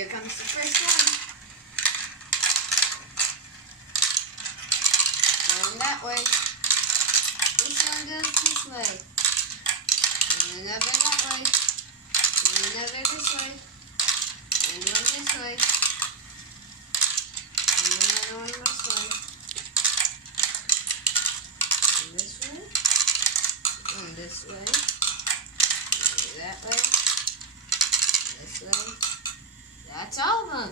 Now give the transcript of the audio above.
Here comes the first one. Going that way. This one goes this way. And another that way. And another this way. And one this way. And another one this way. And this way. And this way. And that way. And this way. That's all of them.